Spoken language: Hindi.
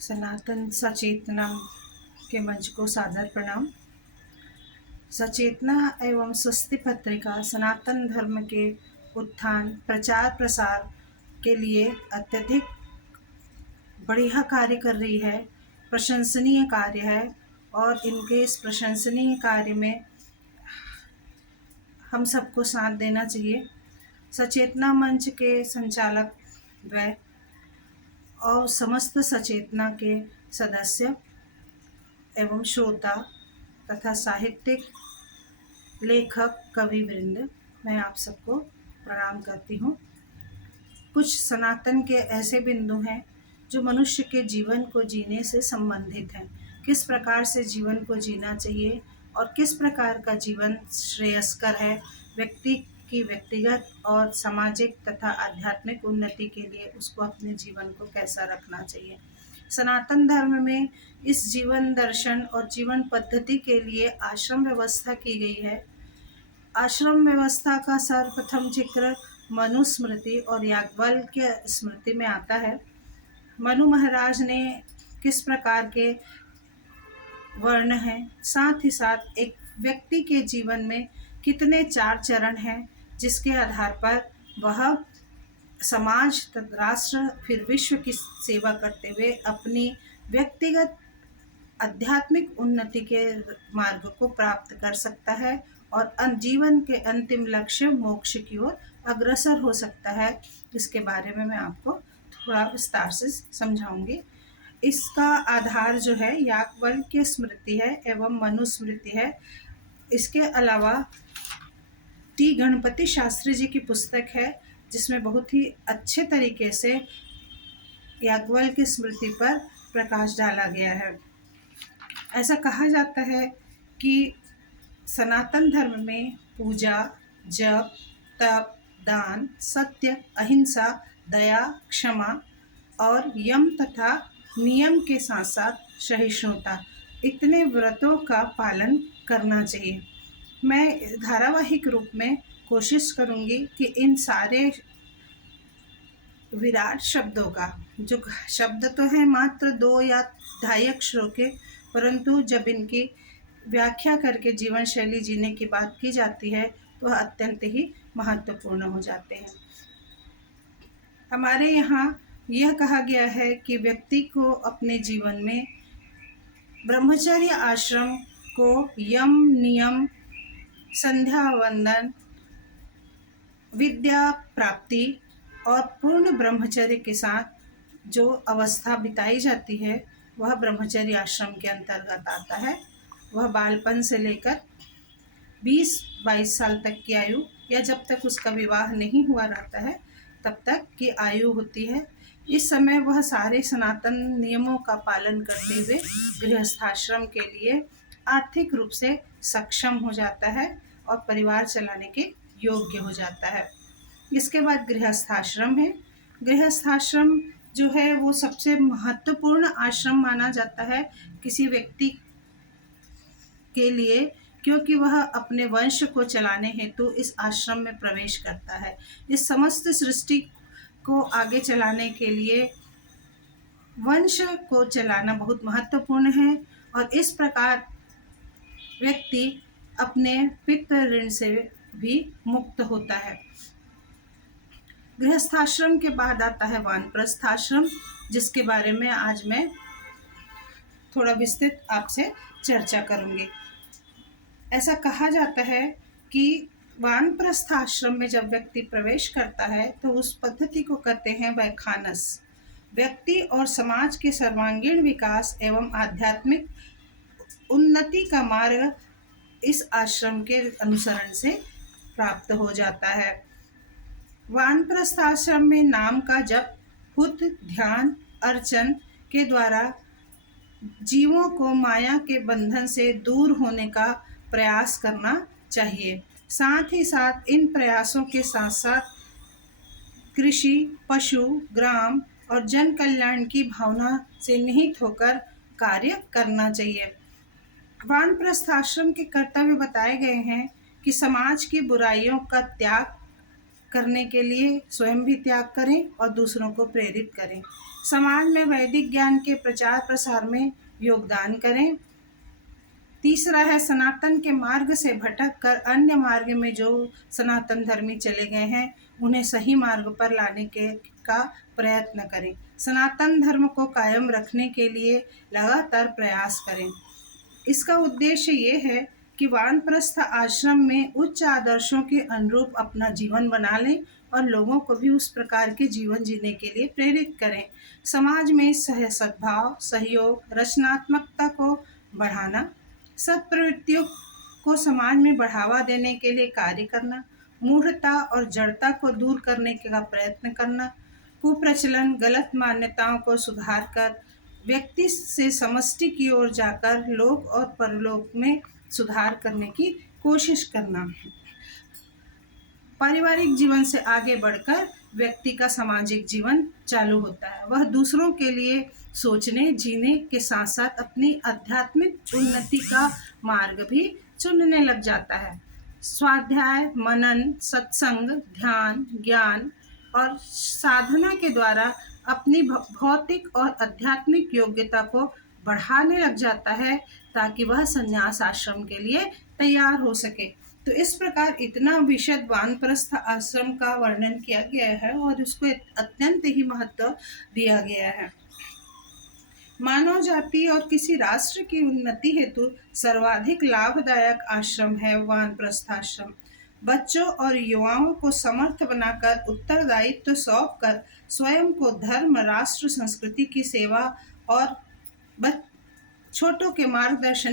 सनातन सचेतना के मंच को सादर प्रणाम। सचेतना एवं स्वस्ति पत्रिका सनातन धर्म के उत्थान प्रचार प्रसार के लिए अत्यधिक बढ़िया कार्य कर रही है, प्रशंसनीय कार्य है। और इनके इस प्रशंसनीय कार्य में हम सबको साथ देना चाहिए। सचेतना मंच के संचालक द्वय और समस्त सचेतना के सदस्य एवं श्रोता तथा साहित्यिक लेखक कवि वृंद, मैं आप सबको प्रणाम करती हूँ। कुछ सनातन के ऐसे बिंदु हैं जो मनुष्य के जीवन को जीने से संबंधित हैं। किस प्रकार से जीवन को जीना चाहिए और किस प्रकार का जीवन श्रेयस्कर है, व्यक्ति की व्यक्तिगत और सामाजिक तथा आध्यात्मिक उन्नति के लिए उसको अपने जीवन को कैसा रखना चाहिए। सनातन धर्म में इस जीवन दर्शन और जीवन पद्धति के लिए आश्रम व्यवस्था की गई है। आश्रम व्यवस्था का सर्वप्रथम जिक्र मनुस्मृति और याज्ञवल्क्य स्मृति में आता है। मनु महाराज ने किस प्रकार के वर्ण हैं, साथ ही साथ एक व्यक्ति के जीवन में कितने 4 चरण हैं, जिसके आधार पर वह समाज तथा राष्ट्र फिर विश्व की सेवा करते हुए अपनी व्यक्तिगत आध्यात्मिक उन्नति के मार्ग को प्राप्त कर सकता है और जीवन के अंतिम लक्ष्य मोक्ष की ओर अग्रसर हो सकता है। इसके बारे में मैं आपको थोड़ा विस्तार से समझाऊंगी। इसका आधार जो है याज्ञवल्क्य स्मृति है एवं मनुस्मृति है। इसके अलावा टी गणपति शास्त्री जी की पुस्तक है, जिसमें बहुत ही अच्छे तरीके से याज्ञवल्क्य स्मृति पर प्रकाश डाला गया है। ऐसा कहा जाता है कि सनातन धर्म में पूजा, जप, तप, दान, सत्य, अहिंसा, दया, क्षमा और यम तथा नियम के साथ साथ सहिष्णुता, इतने व्रतों का पालन करना चाहिए। मैं धारावाहिक रूप में कोशिश करूंगी कि इन सारे विराट शब्दों का, जो शब्द तो है मात्र 2 या 2.5 अक्षरों के, परंतु जब इनकी व्याख्या करके जीवन शैली जीने की बात की जाती है तो अत्यंत ही महत्वपूर्ण हो जाते हैं। हमारे यहाँ यह कहा गया है कि व्यक्ति को अपने जीवन में ब्रह्मचर्य आश्रम को यम, नियम, संध्या वंदन, विद्या प्राप्ति और पूर्ण ब्रह्मचर्य के साथ जो अवस्था बिताई जाती है वह ब्रह्मचर्य आश्रम के अंतर्गत आता है। वह बालपन से लेकर 20-22 साल तक की आयु या जब तक उसका विवाह नहीं हुआ रहता है तब तक की आयु होती है। इस समय वह सारे सनातन नियमों का पालन करते हुए गृहस्थाश्रम के लिए आर्थिक रूप से सक्षम हो जाता है और परिवार चलाने के योग्य हो जाता है। इसके बाद गृहस्थाश्रम है। गृहस्थाश्रम जो है वो सबसे महत्वपूर्ण आश्रम माना जाता है किसी व्यक्ति के लिए, क्योंकि वह अपने वंश को चलाने हेतु इस आश्रम में प्रवेश करता है। इस समस्त सृष्टि को आगे चलाने के लिए वंश को चलाना बहुत महत्वपूर्ण है और इस प्रकार व्यक्ति अपने पितृ ऋण से भी मुक्त होता है। गृहस्थाश्रम के बाद आता है वानप्रस्थाश्रम, जिसके बारे में आज मैं थोड़ा विस्तृत आपसे चर्चा करूंगी। ऐसा कहा जाता है कि वानप्रस्थ आश्रम में जब व्यक्ति प्रवेश करता है तो उस पद्धति को कहते हैं वैखानस। व्यक्ति और समाज के सर्वांगीण विकास एवं आध्यात्मिक उन्नति का मार्ग इस आश्रम के अनुसरण से प्राप्त हो जाता है। वानप्रस्थ आश्रम में नाम का जप, हुत, ध्यान, अर्चन के द्वारा जीवों को माया के बंधन से दूर होने का प्रयास करना चाहिए। साथ ही साथ इन प्रयासों के साथ साथ कृषि, पशु, ग्राम और जन कल्याण की भावना से निहित होकर कार्य करना चाहिए। वानप्रस्थ आश्रम के कर्तव्य बताए गए हैं कि समाज की बुराइयों का त्याग करने के लिए स्वयं भी त्याग करें और दूसरों को प्रेरित करें। समाज में वैदिक ज्ञान के प्रचार प्रसार में योगदान करें। तीसरा है सनातन के मार्ग से भटक कर अन्य मार्ग में जो सनातन धर्मी चले गए हैं उन्हें सही मार्ग पर लाने का प्रयत्न करें। सनातन धर्म को कायम रखने के लिए लगातार प्रयास करें। इसका उद्देश्य ये है कि वानप्रस्थ आश्रम में उच्च आदर्शों के अनुरूप अपना जीवन बना लें और लोगों को भी उस प्रकार के जीवन जीने के लिए प्रेरित करें। समाज में सद्भाव, सहयोग, रचनात्मकता को बढ़ाना, सब प्रवृत्तियों को समाज में बढ़ावा देने के लिए कार्य करना, मूढ़ता और जड़ता को दूर करने का प्रयत्न करना, कुप्रचलन, गलत मान्यताओं को सुधार कर व्यक्ति से समष्टि की ओर जाकर लोक और परलोक में सुधार करने की कोशिश करना। पारिवारिक जीवन से आगे बढ़कर व्यक्ति का सामाजिक जीवन चालू होता है। वह दूसरों के लिए सोचने, जीने के साथ साथ अपनी आध्यात्मिक उन्नति का मार्ग भी चुनने लग जाता है। स्वाध्याय, मनन, सत्संग, ध्यान, ज्ञान और साधना के द्वारा अपनी भौतिक और आध्यात्मिक योग्यता को बढ़ाने लग जाता है ताकि वह संन्यास आश्रम के लिए तैयार हो सके। तो इस प्रकार इतना विशद वानप्रस्थ आश्रम का वर्णन किया गया है और उसको अत्यंत ही महत्व दिया गया है। मानव जाति और किसी राष्ट्र की उन्नति हेतु सर्वाधिक लाभदायक आश्रम है वानप्रस्थ आश्रम। बच्चों और युवाओं को समर्थ बनाकर उत्तरदायित्व सौंपकर स्वयं को धर्म, राष्ट्र, संस्कृति की सेवा और छोटों के मार्गदर्शन